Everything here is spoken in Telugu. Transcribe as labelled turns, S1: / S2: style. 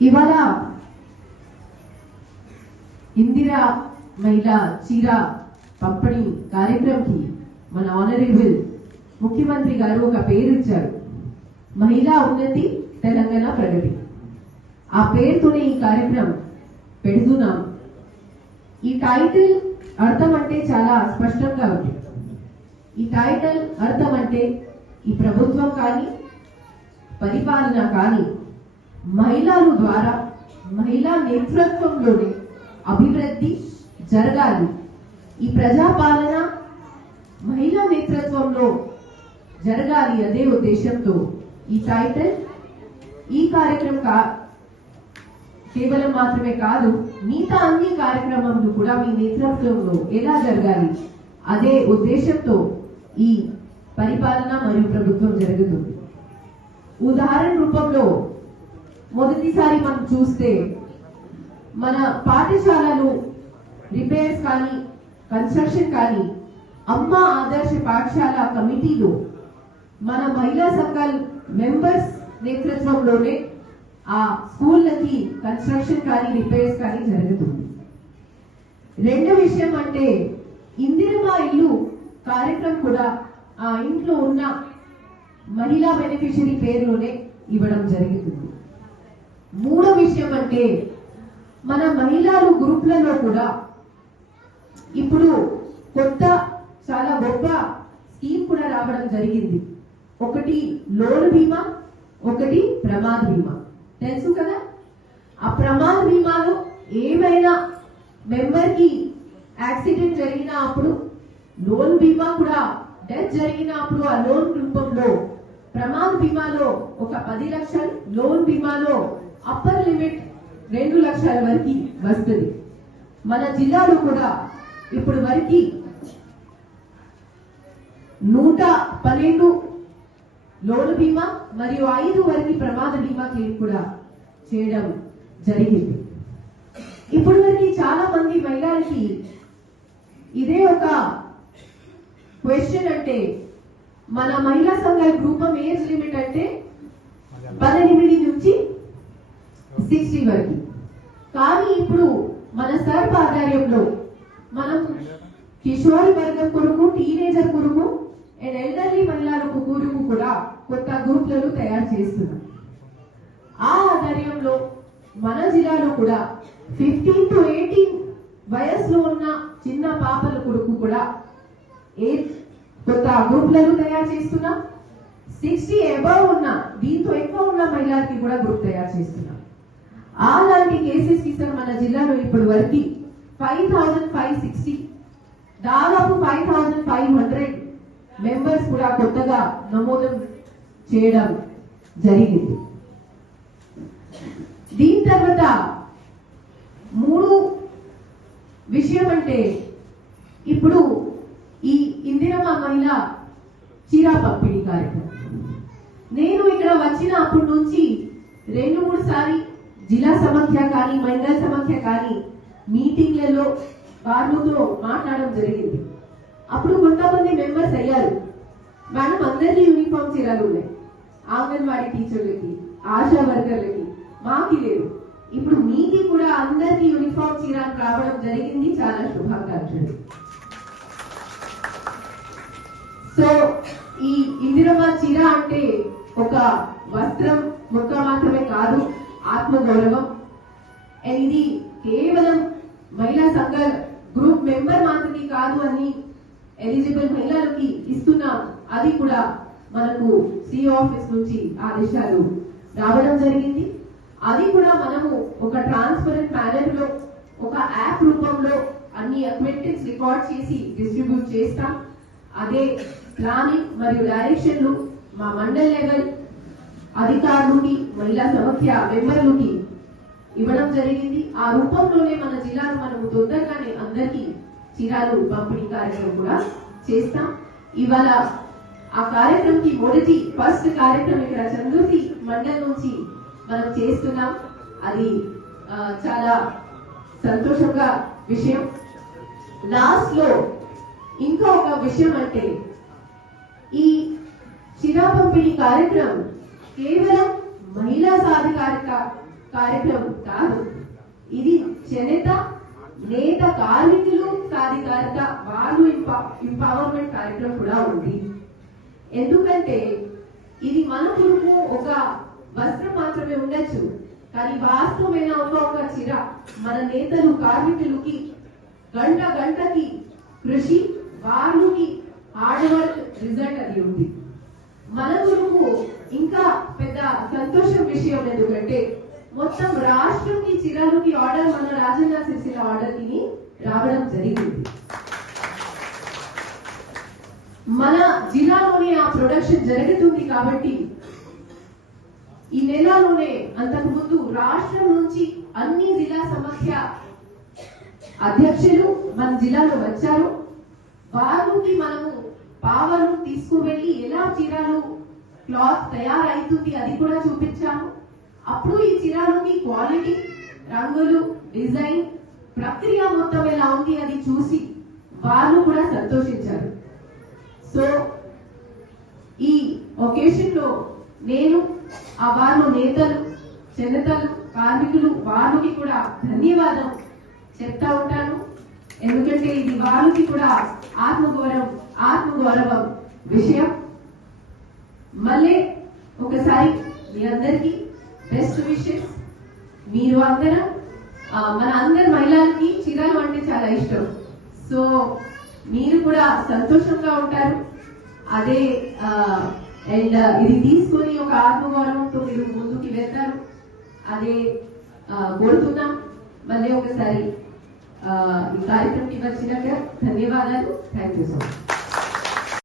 S1: ఇవాళ ఇందిరా మహిళా చీర పంపిణీ కార్యక్రమంకి మన ఆనరేబుల్ ముఖ్యమంత్రి గారు ఒక పేరు ఇచ్చారు. మహిళా ఉన్నతి తెలంగాణ ప్రగతి. ఆ పేరుతోనే ఈ కార్యక్రమం పెడుతున్నాం. ఈ టైటిల్ అర్థం అంటే చాలా స్పష్టంగా ఉంది. ఈ టైటిల్ అర్థం అంటే ఈ ప్రభుత్వం కానీ పరిపాలన కానీ మహిళల ద్వారా మహిళా నేతృత్వంలోనే అభివృద్ధి జరగాలి. ఈ ప్రజాపాలన మహిళా నేతృత్వంలో జరగాలి అదే ఉద్దేశంతో ఈ టైటిల్ ఈ కార్యక్రమం కా కేవలం మాత్రమే కాదు మిగతా అన్ని కార్యక్రమములు కూడా మీ నేతృత్వంలో ఎలా జరగాలి అదే ఉద్దేశంతో ఈ పరిపాలన మరియు ప్రభుత్వం జరుగుతుంది. ఉదాహరణ రూపంలో మొదటిసారి మనం చూస్తే మన పాఠశాలలు రిపేర్స్ కానీ కన్స్ట్రక్షన్ కానీ అమ్మ ఆదర్శ పాఠశాల కమిటీలో మన మహిళా సంఘాల మెంబర్స్ నేతృత్వంలోనే ఆ స్కూళ్ళకి కన్స్ట్రక్షన్ కానీ రిపేర్స్ కానీ జరుగుతుంది. రెండో విషయం అంటే ఇందిరమా ఇల్లు కార్యక్రమం కూడా ఆ ఇంట్లో ఉన్న మహిళా బెనిఫిషరీ పేరులోనే ఇవ్వడం జరుగుతుంది మూడో విషయం అంటే మన మహిళలు గ్రూప్లలో కూడా ఇప్పుడు కొత్త చాలా గొప్ప స్కీమ్ కూడా రావడం జరిగింది. ఒకటి లోన్ బీమా ఒకటి ప్రమాద బీమా. తెలుసు కదా? ఆ ప్రమాద బీమాలో ఏమైనా మెంబర్కి యాక్సిడెంట్ జరిగిన అప్పుడు లోన్ బీమా కూడా డెత్ జరిగిన అప్పుడు ఆ లోన్ రూపంలో ప్రమాద బీమాలో ఒక పది లక్షలు లోన్ బీమాలో అప్పర్ లిమిట్ రెండు లక్షల వరకు వస్తుంది. మన జిల్లాలో కూడా ఇప్పుడు వరకు నూట పన్నెండు లోన్ బీమా మరియు ఐదు వరకు ప్రమాద బీమా క్లెయిమ్ కూడా చేయడం జరిగింది. ఇప్పుడు వరకు చాలా మంది మహిళలకి ఇదే ఒక క్వశ్చన్ అంటే మన మహిళా సంఘాల గ్రూపం ఏజ్ లిమిట్ అంటే పద్దెనిమిది నుంచి సిక్స్టీ వరకు. కానీ ఇప్పుడు మన సర్ప్ ఆధ్వర్యంలో మనం కిషోర్ వర్గం కొరకు టీనేజర్ కొరకు అండ్ ఎల్డర్లీ మహిళలకు కొరకు కూడా కొత్త గ్రూప్లను తయారు చేస్తున్నాం. ఆ ఆధ్వర్యంలో మన జిల్లాలో కూడా ఫిఫ్టీన్ టు ఎయిటీన్ వయసులో ఉన్న చిన్న పాపల కొడుకు కూడా ఏ కొత్త గ్రూప్లను తయారు చేస్తున్నాం. సిక్స్టీ అబవ్ ఉన్న దీంతో ఎక్కువ ఉన్న మహిళలకి కూడా గ్రూప్ తయారు చేస్తున్నాం. అలాంటి కేసెస్కి సార్ మన జిల్లాలో ఇప్పటి వరకు ఫైవ్ థౌజండ్ ఫైవ్ సిక్స్టీ దాదాపు five thousand five hundred members కూడా కొత్తగా నమోదు చేయడం జరిగింది. దీని తర్వాత మూడు విషయం అంటే ఇప్పుడు ఈ ఇందిరమ్మ మహిళ చీరా పంపిణీ కార్యక్రమం. నేను ఇక్కడ వచ్చిన అప్పటి నుంచి రెండు మూడు సారి జిల్లా సమాఖ్య కానీ మండల సమాఖ్య కానీ మీటింగ్లలో వాళ్ళతో మాట్లాడడం జరిగింది. అప్పుడు కొంతమంది మెంబర్స్ అయ్యారు. మేడం అందరికీ యూనిఫామ్ చీరలు ఉన్నాయి. అంగన్వాడీ టీచర్లకి ఆశా వర్కర్లకి మాకి లేదు. ఇప్పుడు మీకు కూడా అందరికి యూనిఫామ్ చీరలు రావడం జరిగింది. చాలా శుభాకాంక్షలు. సో ఈ ఇందిరమ్మ చీర అంటే ఒక వస్త్రం ముక్క మాత్రమే కాదు. ఆత్మగౌరవం. అండ్ ఇది కేవలం మహిళా సంఘ గ్రూప్ మెంబర్ మాత్రమే కాదు అని ఎలిజిబుల్ మహిళలకి ఇస్తున్నాం. అది కూడా మనకు సిఇఓ ఆఫీస్ నుంచి ఆదేశాలు రావడం జరిగింది. అది కూడా మనము ఒక ట్రాన్స్పరెంట్ ప్యానర్లో ఒక యాప్ రూపంలో అన్ని అక్మెంటిక్స్ రికార్డ్ చేసి డిస్ట్రిబ్యూట్ చేస్తాం. అదే ప్లానింగ్ మరియు డైరెక్షన్లు మా మండల్ లెవెల్ అధికారులకి మహిళా సమస్య మెంబర్లకి ఇవ్వడం జరిగింది. ఆ రూపంలోనే మన జిల్లాను మనం తొందరగానే అందరికీ చీరాలు పంపిణీ కార్యక్రమం కూడా చేస్తాం. ఇవాళ ఆ కార్యక్రమంకి మొదటి ఫస్ట్ కార్యక్రమం ఇక్కడ చంద్రుతి మండల్ నుంచి మనం చేస్తున్నాం. అది ఆ, చాలా సంతోషంగా విషయం. లాస్ట్లో ఇంకా ఒక విషయం అంటే ఈ చిరా పంపిణీ కార్యక్రమం కేవలం మహిళా సాధికారిక కార్యక్రమం కాదు. ఇది చేనేత నేత కార్మికులు సాధికారత వాళ్ళు ఎంపవర్మెంట్ కార్యక్రమం కూడా ఉంది. ఎందుకంటే ఇది మన కొరకు ఒక వస్త్రం మాత్రమే ఉండొచ్చు. కానీ వాస్తవమైన ఒక ఒక చిర మన నేతలు కార్మికులకి గంట గంటకి కృషి వాళ్ళకి హార్డ్ వర్క్ రిజల్ట్ అది ఉంది. మన కొరకు ఇంకా పెద్ద సంతోషం విషయం ఎందుకంటే మొత్తం రాష్ట్రంకి చిరాలుకి ఆర్డర్ మన రాజన్న సిరిసిల్ల ఆర్డర్కి రావడం జరిగింది. మన జిల్లాలోనే ఆ ప్రొడక్షన్ జరుగుతుంది కాబట్టి ఈ నెలలోనే అంతకు ముందు రాష్ట్రం నుంచి అన్ని జిల్లా సమస్య అధ్యక్షులు మన జిల్లాలో వచ్చారు. వారికి మనము పావలు తీసుకువెళ్ళి ఎలా చీరలు క్లాత్ తయారైతుంది అది కూడా చూపించాము. అప్పుడు ఈ చీరలకి క్వాలిటీ రంగులు డిజైన్ ప్రక్రియ మొత్తం ఎలా ఉంది అది చూసి వాళ్ళు కూడా సంతోషించారు. సో ఈ ఒకేషన్లో నేను ఆ వారు నేతలు చెన్నతలు కార్మికులు వారికి కూడా ధన్యవాదం చెప్తా ఉంటాను. ఎందుకంటే ఇది వారికి కూడా ఆత్మగౌరవం ఆత్మగౌరవం విషయం. మళ్ళీ ఒకసారి మీ అందరికి బెస్ట్ విషెస్ మీరు అందరం మన అందరి మహిళలకి చీరలు అంటే చాలా ఇష్టం. సో మీరు కూడా సంతోషంగా ఉంటారు. అదే అండ్ ఇది తీసుకొని ఒక ఆత్మగౌరవంతో మీరు ముందుకి వెళ్తారు. అదే కోరుతున్నాం. మళ్ళీ ఒకసారి ఈ కార్యక్రమంకి వచ్చినాక ధన్యవాదాలు. Thank you so much